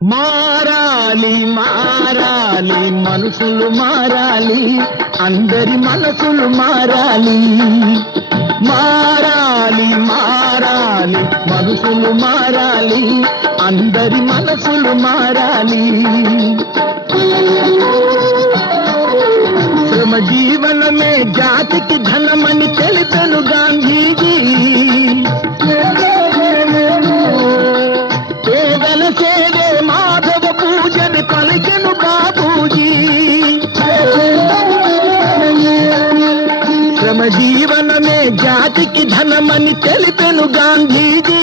మారాలి మారాలి మనసులు మారాలి, అందరి మనసులు మారాలి. మారాలి మారాలి మనసులు మారాలి, అందరి మనసులు మారాలి. శ్రమ జీవనమే జాతికి ధనమని తెలిపెను గాంధీజీ. పేదల సేవే మాధవ పూజని పలికెను బాబూజీ. శ్రమ జీవనమే జాతికి ధనమని తెలిపెను గాంధీజీ.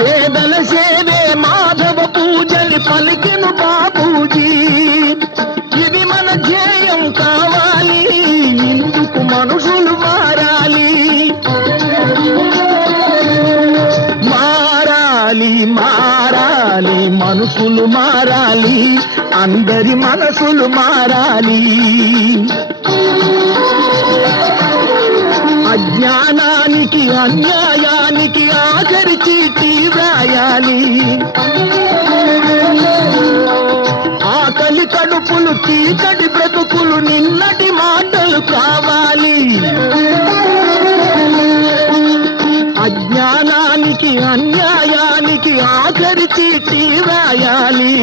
పేదల సేవే మాధవ పూజని పలికెను బాబూజీ. ఇది మన ధ్యేయం కావాలి, ఇందుకు మనుషులు మారాలి. మారాలి మారాలి మనసులు మారాలి, అందరి మనసులు మారాలి. అజ్ఞానానికి అన్యాయానికి ఆఖరి చీటీ వ్రాయాలి. ఆకలి కడుపులు చీకటి బ్రతుకులు నిన్నటి మాటలు కావాలి. అజ్ఞానానికి అన్యాయానికి ఆఖరి చీటీ వ్రాయాలి.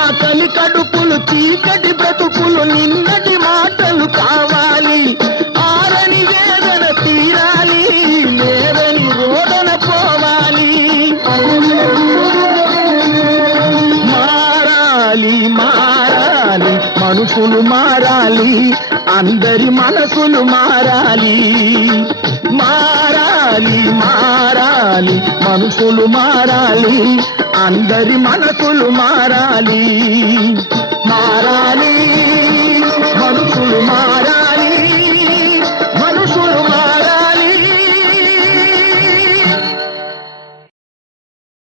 ఆకలి కడుపులు చీకటి బ్రతుకులు నిన్నటి మాటలు కావాలి. ఆరని వేదన తీరాలి, లేదని రోదన పోవాలి. మారాలి మారాలి మనుషులు మారాలి, అందరి మనసులు మారాలి. మారాలి మారాలి మనసులు మారాలి, అందరి మనసులు మారాలి.